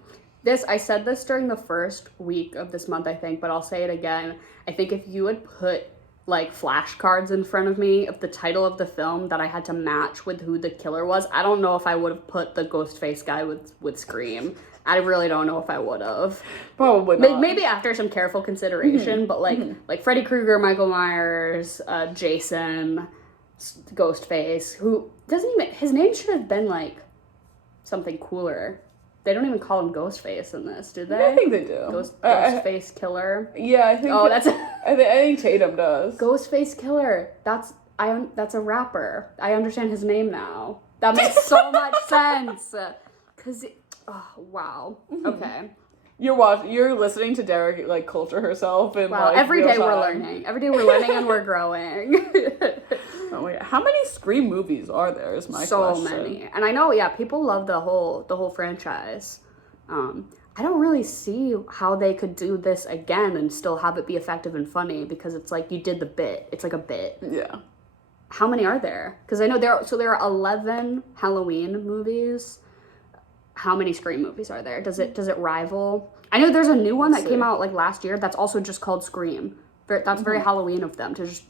I said this during the first week of this month, I think, but I'll say it again. I think if you would put, like, flashcards in front of me of the title of the film that I had to match with who the killer was, I don't know if I would have put the Ghostface guy with Scream. I really don't know if I would have. Probably not. Maybe after some careful consideration, but like Freddy Krueger, Michael Myers, Jason, Ghostface, who doesn't even, his name should have been like something cooler. They don't even call him Ghostface in this, do they? I think they do. Ghostface Killer. Yeah, I think. Oh, that's. I think Tatum does. Ghostface Killer. That's That's a rapper. I understand his name now. That makes so much sense. Cause, oh wow. Okay. You're listening to Derek like culture herself and Wow. like Every real day we're time. learning. Every day we're learning and we're growing. Oh my God. How many Scream movies are there? Is my So question. many. And I know, yeah, people love the whole franchise. I don't really see how they could do this again and still have it be effective and funny because it's like you did the bit. It's like a bit. Yeah. How many are there? Because I know there are 11 Halloween movies. How many Scream movies are there? Does it rival? I know there's a new one that came out like last year that's also just called Scream. That's very Halloween of them to just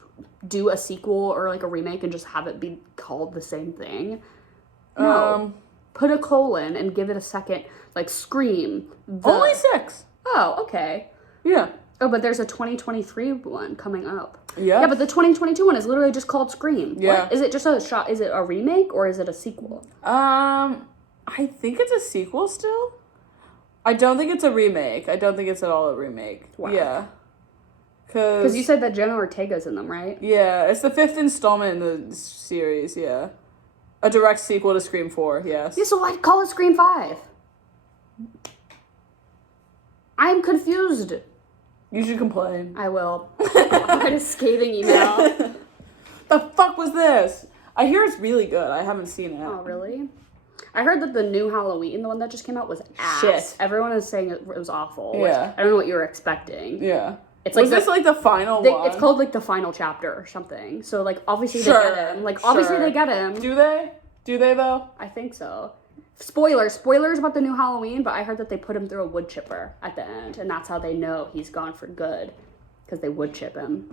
do a sequel or like a remake and just have it be called the same thing. No. Put a colon and give it a second, like Scream. Only 6. Oh, okay. Yeah. Oh, but there's a 2023 one coming up. Yeah. Yeah, but the 2022 one is literally just called Scream. Yeah. What? Is it just a shot? Is it a remake or is it a sequel? I think it's a sequel still. I don't think it's a remake. I don't think it's at all a remake. Wow. Yeah. Because you said that Jenna Ortega's in them, right? Yeah, it's the 5th installment in the series, yeah. A direct sequel to Scream 4, yes. Yeah, so why'd call it Scream 5? I'm confused. You should complain. I will. I'll write a scathing email. The fuck was this? I hear it's really good. I haven't seen it. Oh, really? I heard that the new Halloween, the one that just came out, was ass. Shit. Everyone is saying it was awful. Which Yeah. I don't know what you were expecting. Yeah. It's Was like this like the final one? It's called like the final chapter or something. So like obviously Sure, they get him. Like obviously sure. they get him. Do they? Do they though? I think so. Spoilers about the new Halloween, but I heard that they put him through a wood chipper at the end, and that's how they know he's gone for good, because they wood chip him.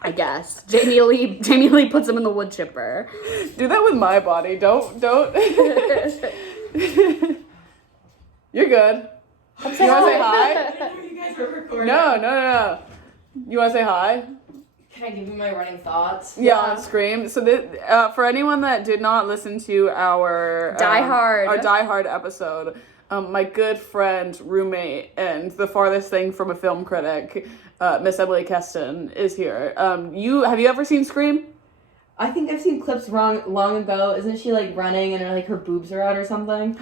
I guess Jamie Lee puts him in the wood chipper. Do that with my body. Don't. You're good. You want to say hi? You guys were recording. No. You want to say hi? Can I give you my running thoughts? Yeah, on Scream. So for anyone that did not listen to our Die Hard episode, my good friend, roommate, and the farthest thing from a film critic, Miss Emily Keston, is here. Have you ever seen Scream? I think I've seen clips long ago. Isn't she like running and like her boobs are out or something?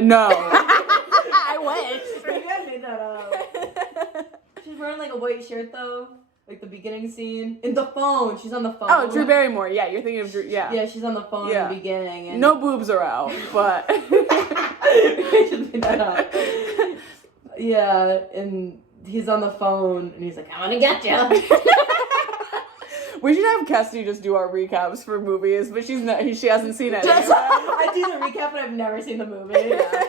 No. I wish. Maybe I made that up. She's wearing like a white shirt though. Like the beginning scene. In the phone. She's on the phone. Oh, Drew Barrymore. Yeah, you're thinking of Drew. Yeah. Yeah, she's on the phone Yeah. in the beginning. And No boobs are out, but. I just made that up. Yeah, and he's on the phone and he's like, "I'm gonna get you." We should have Kesty just do our recaps for movies, but she hasn't seen any. I do the recap, but I've never seen the movie. Yeah.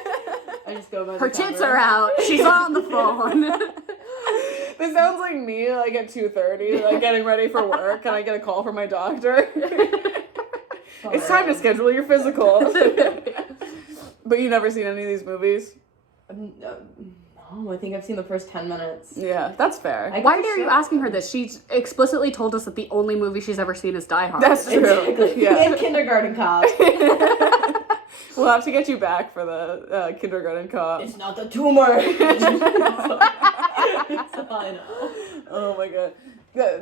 I just go by Her the tits cover. are out. She's on the phone. This sounds like me, like at 2:30, like getting ready for work, and I get a call from my doctor. It's time to schedule your physical. But you've never seen any of these movies? No, I think I've seen the first 10 minutes. Yeah, that's fair. Why are you asking her this? She explicitly told us that the only movie she's ever seen is Die Hard. That's true. Exactly. Yeah. And Kindergarten Cop. We'll have to get you back for the kindergarten cop. It's not the tumor. That's all I know. Oh my god.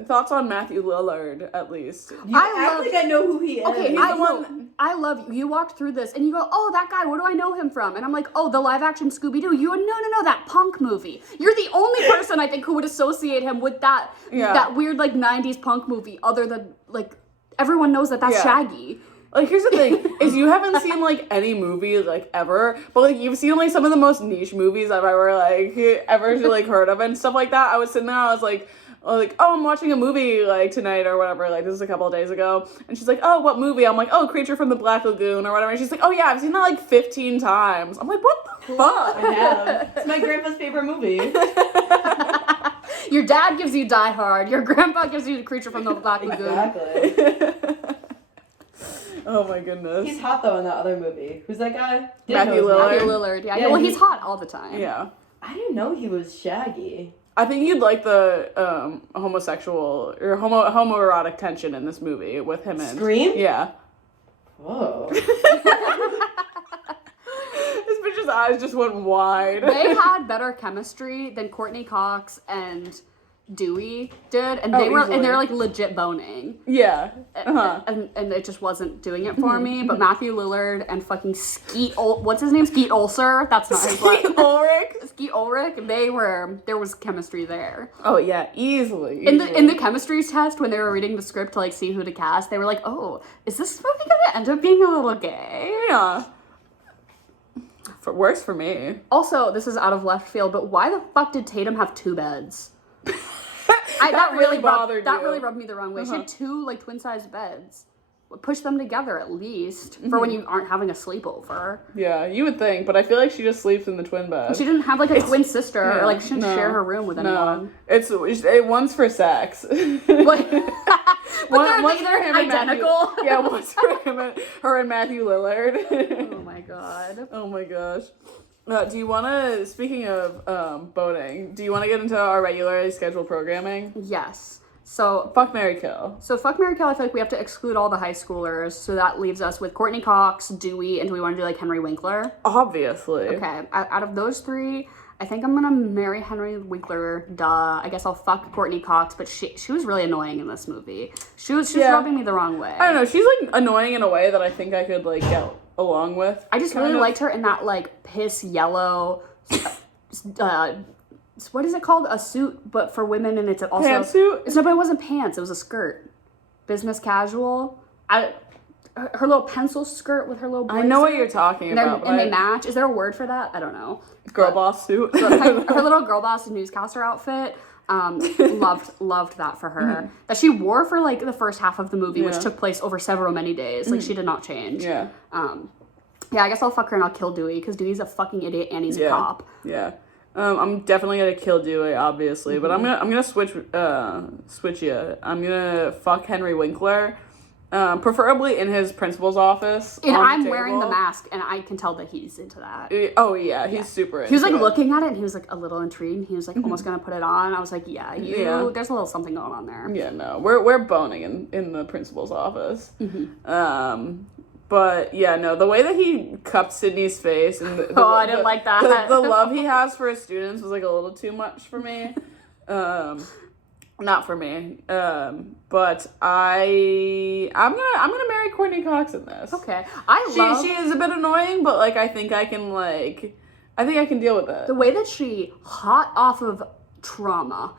Thoughts on Matthew Lillard, at least. You act like I know who he is. Okay, I love you. You walked through this and you go, "Oh, that guy, where do I know him from?" And I'm like, "Oh, the live action Scooby-Doo." You go, no, that punk movie. You're the only person I think who would associate him with that weird like 90s punk movie, other than like everyone knows that's Yeah. Shaggy. Like, here's the thing, is you haven't seen, like, any movie, like, ever, but, like, you've seen, like, some of the most niche movies I've ever, like, like, heard of and stuff like that. I was sitting there, I was like, oh, I'm watching a movie, like, tonight or whatever, like, this is a couple of days ago, and she's like, oh, what movie? I'm like, oh, Creature from the Black Lagoon or whatever, and she's like, oh, yeah, I've seen that, like, 15 times. I'm like, what the fuck? I have. It's my grandpa's favorite movie. Your dad gives you Die Hard. Your grandpa gives you Creature from the Black Lagoon. Exactly. Oh my goodness. He's hot though in that other movie. Who's that guy? Matthew Lillard. Matthew Lillard. Yeah. Yeah, Well, he- he's hot all the time. Yeah. I didn't know he was Shaggy. I think you'd like the homosexual or homoerotic tension in this movie with him and Scream? Yeah. Whoa. This bitch's eyes just went wide. They had better chemistry than Courtney Cox and Dewey did, and easily. they're like legit boning. Yeah. And it just wasn't doing it for me. But Matthew Lillard and fucking what's his name? Skeet Ulcer. That's not his last. Skeet Ulrich. There was chemistry there. Oh yeah, easily. In the chemistry test, when they were reading the script to like see who to cast, they were like, "Oh, is this movie gonna end up being a little gay?" Yeah. Worse for me. Also, this is out of left field, but why the fuck did Tatum have 2 beds? That really bothered you. That really rubbed me the wrong way. She had 2 like twin-sized beds. Push them together at least for when you aren't having a sleepover. Yeah, you would think, but I feel like she just sleeps in the twin bed. She didn't have like a twin sister, or like she didn't share her room with anyone. One's for sex. Like, they're identical. Yeah, one's for her and Matthew Lillard. Oh my god. Oh my gosh. Do you want to, speaking of boating, do you want to get into our regularly scheduled programming? Yes. So fuck, marry, kill. So fuck, marry, kill. I feel like we have to exclude all the high schoolers. So that leaves us with Courtney Cox, Dewey, and do we want to do like Henry Winkler? Obviously. Okay. Out of those 3, I think I'm gonna marry Henry Winkler. Duh. I guess I'll fuck Courtney Cox, but she was really annoying in this movie. She was rubbing me the wrong way. I don't know. She's like annoying in a way that I think I could like get along with. I just really liked her in that like piss yellow. What is it called? A suit, but for women, and it's also pantsuit. No, but it wasn't pants. It was a skirt. Business casual. Her little pencil skirt with her little blazer. I know what you're talking about. And they match. Is there a word for that? I don't know. Girl boss suit. Her little girl boss newscaster outfit. Loved that for her. That she wore for like the first half of the movie, which took place over many days. Like she did not change. Yeah. Yeah, I guess I'll fuck her and I'll kill Dewey because Dewey's a fucking idiot and he's a cop. Yeah. I'm definitely gonna kill Dewey, obviously, but I'm gonna switch you. I'm gonna fuck Henry Winkler, preferably in his principal's office. And I'm wearing the mask, and I can tell that he's into that. Oh yeah, he's super into it. He was like looking at it, and he was like a little intrigued. He was like almost gonna put it on. I was like, there's a little something going on there. Yeah, no, we're boning in the principal's office. But yeah, no, the way that he cupped Sydney's face and I didn't like that. The love he has for his students was like a little too much for me. Not for me. But I'm gonna marry Courtney Cox in this. Okay, she is a bit annoying, but like I think I can deal with it. The way that she hot off of trauma.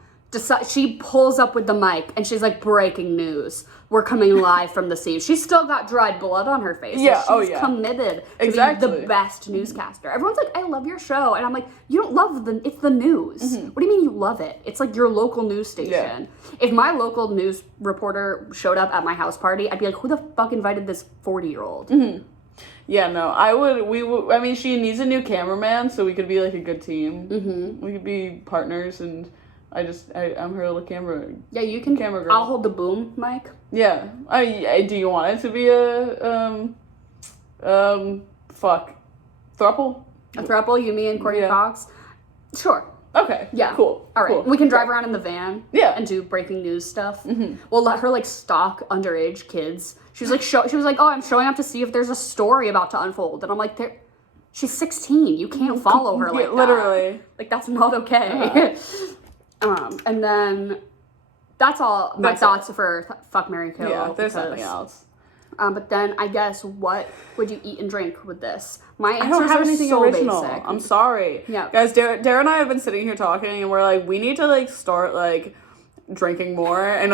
She pulls up with the mic and she's like, breaking news. We're coming live from the scene. She's still got dried blood on her face. Yeah, She's committed to being the best newscaster. Everyone's like, I love your show. And I'm like, you don't love it's the news. What do you mean you love it? It's like your local news station. Yeah. If my local news reporter showed up at my house party, I'd be like, who the fuck invited this 40-year-old? Yeah, no, I mean, she needs a new cameraman, so we could be like a good team. We could be partners, and I'm her little camera. Yeah, you can. Camera girl. I'll hold the boom mic. Yeah. Do you want it to be a throuple? A throuple, you, me, and Courtney Cox? Sure. Okay. Yeah. Cool. All right. Cool. We can drive around in the van. Yeah. And do breaking news stuff. We'll let her like stalk underage kids. She was like, oh, I'm showing up to see if there's a story about to unfold, and I'm like, she's 16. You can't follow her like that. Literally. Like that's not okay. And then that's all my thoughts for fuck, marry, kill. Yeah, there's nothing else. But then I guess what would you eat and drink with this? My answers I don't have are anything so original. basic. I'm sorry. Yeah. Guys, Dara and I have been sitting here talking, and we're like, we need to like start like drinking more and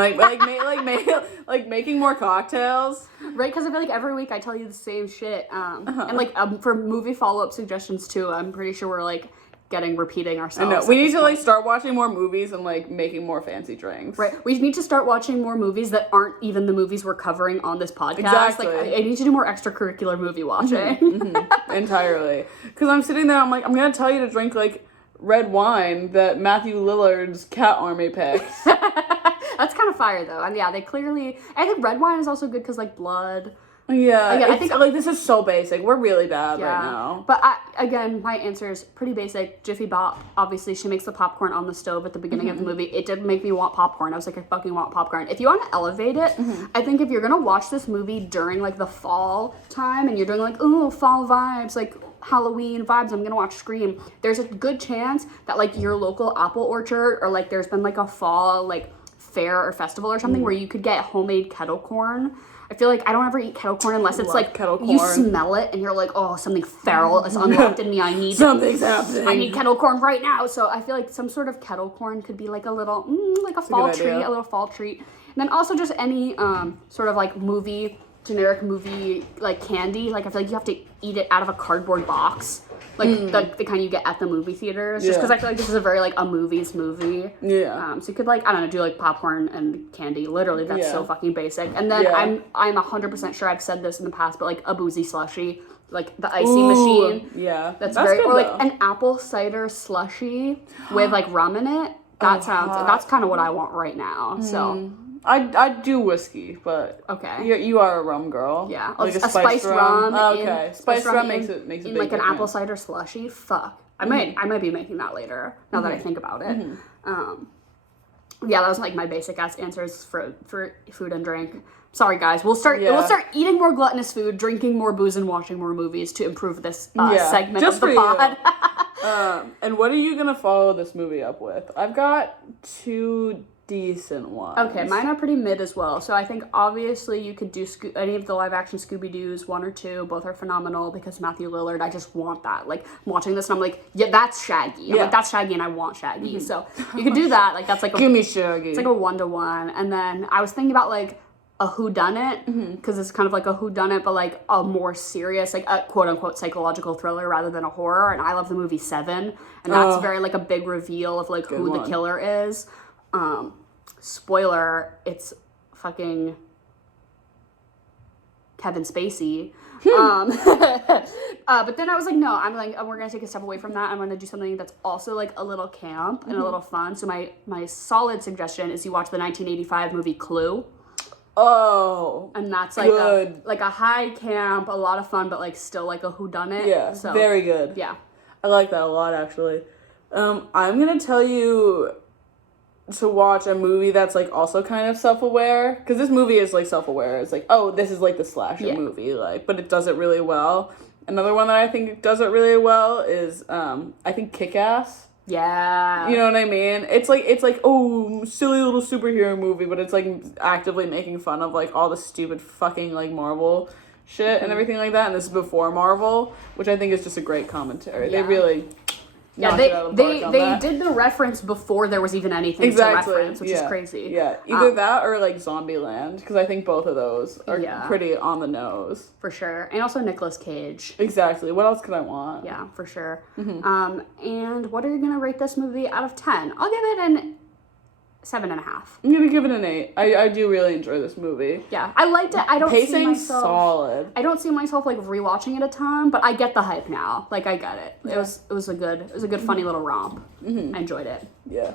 making more cocktails. Right, because I feel like every week I tell you the same shit. And like for movie follow-up suggestions too, I'm pretty sure we're like repeating ourselves. I know. We need to like start watching more movies and like making more fancy drinks. Right. We need to start watching more movies that aren't even the movies we're covering on this podcast. Exactly. Like I need to do more extracurricular movie watching. Entirely. Because I'm sitting there, I'm like, I'm gonna tell you to drink like red wine that Matthew Lillard's cat army picked. That's kind of fire though. And yeah, I think red wine is also good because like blood. Yeah, Again, I I think think- like this is so basic. We're really bad right now. But again, my answer is pretty basic. Jiffy Bop, obviously, she makes the popcorn on the stove at the beginning of the movie. It did make me want popcorn. I was like, I fucking want popcorn. If you want to elevate it, I think if you're going to watch this movie during, like, the fall time and you're doing, like, ooh, fall vibes, like, Halloween vibes, I'm going to watch Scream, there's a good chance that, like, your local apple orchard or, like, there's been, like, a fall, like, fair or festival or something where you could get homemade kettle corn. I feel like I don't ever eat kettle corn unless it's like kettle you corn. smell it and you're like, oh, something feral is unlocked in me. I need Something's happening. I need kettle corn right now. So I feel like some sort of kettle corn could be like a little, like a fall good treat, idea. a little fall treat. And then also just any sort of like generic movie like candy. Like I feel like you have to eat it out of a cardboard box. Like the kind you get at the movie theaters, just because I feel like this is a very like a movies movie. Yeah. So you could like, I don't know, do like popcorn and candy. Literally, that's so fucking basic. And then Yeah. I'm 100% sure I've said this in the past, but like a boozy slushie, like the icy machine. Yeah. That's very good, or like though. an apple cider slushie with like rum in it. That sounds hot. that's kind of what I want right now. So I'd do whiskey, but okay. you are a rum girl. Yeah, Like a spiced rum. Okay, spiced rum in- makes it in big like an difference. apple cider slushy. Fuck, I might be making that later. Now that I think about it. Yeah, that was like my basic ass answers for food and drink. Sorry guys, we'll start eating more gluttonous food, drinking more booze, and watching more movies to improve this segment just of the for pod. And what are you gonna follow this movie up with? I've got 2 decent ones. Okay, mine are pretty mid as well. So I think obviously you could do any of the live action Scooby-Doos, 1 or 2. Both are phenomenal because Matthew Lillard, I just want that. Like, I'm watching this and I'm like, yeah, that's Shaggy. I'm like, that's Shaggy and I want Shaggy. So you could do that. Like, that's like Give me Shaggy. it's like a 1-to-1. And then I was thinking about like a whodunit because it's kind of like a whodunit, but like a more serious, like a quote-unquote psychological thriller rather than a horror. And I love the movie Seven. And that's very like a big reveal of like who the killer is. Spoiler, it's fucking Kevin Spacey. But then I was like, no, I'm like, we're gonna take a step away from that. I'm gonna do something that's also like a little camp and a little fun. So my solid suggestion is you watch the 1985 movie Clue. Oh. And that's like good. a high camp, a lot of fun, but like still like a whodunit. Yeah. So Very good. yeah. I like that a lot, actually. I'm gonna tell you to watch a movie that's like also kind of self-aware, because this movie is like self-aware. It's like, oh, this is like the slasher movie, like, but it does it really well. Another one that I think does it really well is I think Kick-Ass. Yeah. You know what I mean? It's like oh, silly little superhero movie, but it's like actively making fun of like all the stupid fucking like Marvel shit and everything like that. And this is before Marvel, which I think is just a great commentary. Yeah. They really knocked it out of the park on they that. did the reference before there was even anything Exactly. to reference, which is crazy. Yeah, either that or like Zombieland, because I think both of those are Yeah. pretty on the nose. For sure. And also Nicolas Cage. Exactly. What else could I want? Yeah, for sure. And what are you gonna rate this movie out of 10? I'll give it an 7.5. I'm gonna give it an 8. I do really enjoy this movie. Yeah, I liked it. I don't see Pacing myself. solid. I don't see myself like rewatching it a ton, but I get the hype now. Like I get it. It was a good funny little romp. I enjoyed it. Yeah.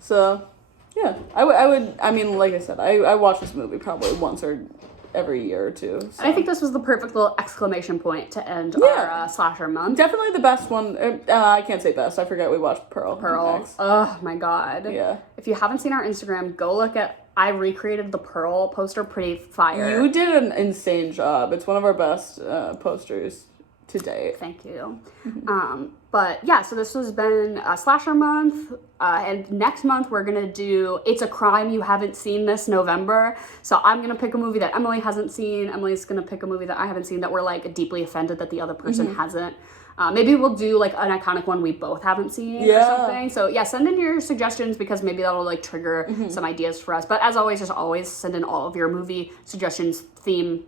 So, yeah, I would. I mean, like I said, I watch this movie probably once or every year or two. So. And I think this was the perfect little exclamation point to end our slasher month. Definitely the best one. I can't say best. I forget we watched Pearl. next. Oh my god. Yeah. If you haven't seen our Instagram, go look at. I recreated the Pearl poster pretty fire. You did an insane job. It's one of our best posters to date. Thank you. But yeah, so this has been Slasher Month, and next month we're gonna do It's a Crime You Haven't Seen this November. So I'm gonna pick a movie that Emily hasn't seen. Emily's gonna pick a movie that I haven't seen that we're like deeply offended that the other person hasn't. Maybe we'll do like an iconic one we both haven't seen or something. So yeah, send in your suggestions because maybe that'll like trigger some ideas for us. But as always, just always send in all of your movie suggestions, theme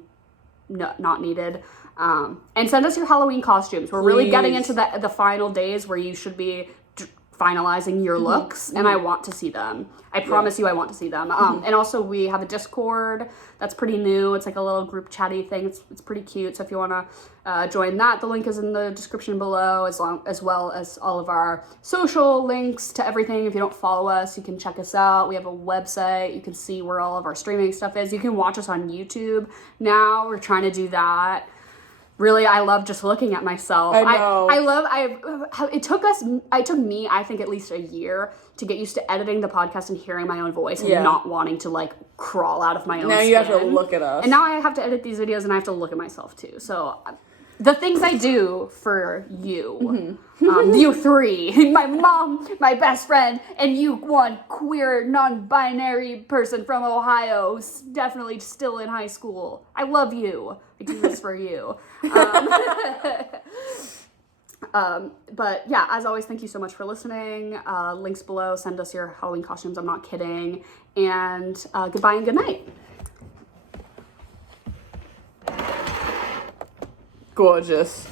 not needed. And send us your Halloween costumes. We're really getting into the final days where you should be finalizing your looks, and I want to see them. I promise you I want to see them. And also we have a Discord that's pretty new. It's like a little group chatty thing. It's pretty cute. So if you want to join that, the link is in the description below, as well as all of our social links to everything. If you don't follow us, you can check us out. We have a website. You can see where all of our streaming stuff is. You can watch us on YouTube. Now we're trying to do that. Really, I love just looking at myself. I know. It took me, I think, at least a year to get used to editing the podcast and hearing my own voice and not wanting to, like, crawl out of my own Now skin. you have to look at us. And now I have to edit these videos and I have to look at myself, too. So, the things I do for you, you three, my mom, my best friend, and you one queer, non-binary person from Ohio, who's definitely still in high school. I love you. I do this for you. But yeah, as always, thank you so much for listening. Links below. Send us your Halloween costumes. I'm not kidding. And goodbye and good night. Gorgeous.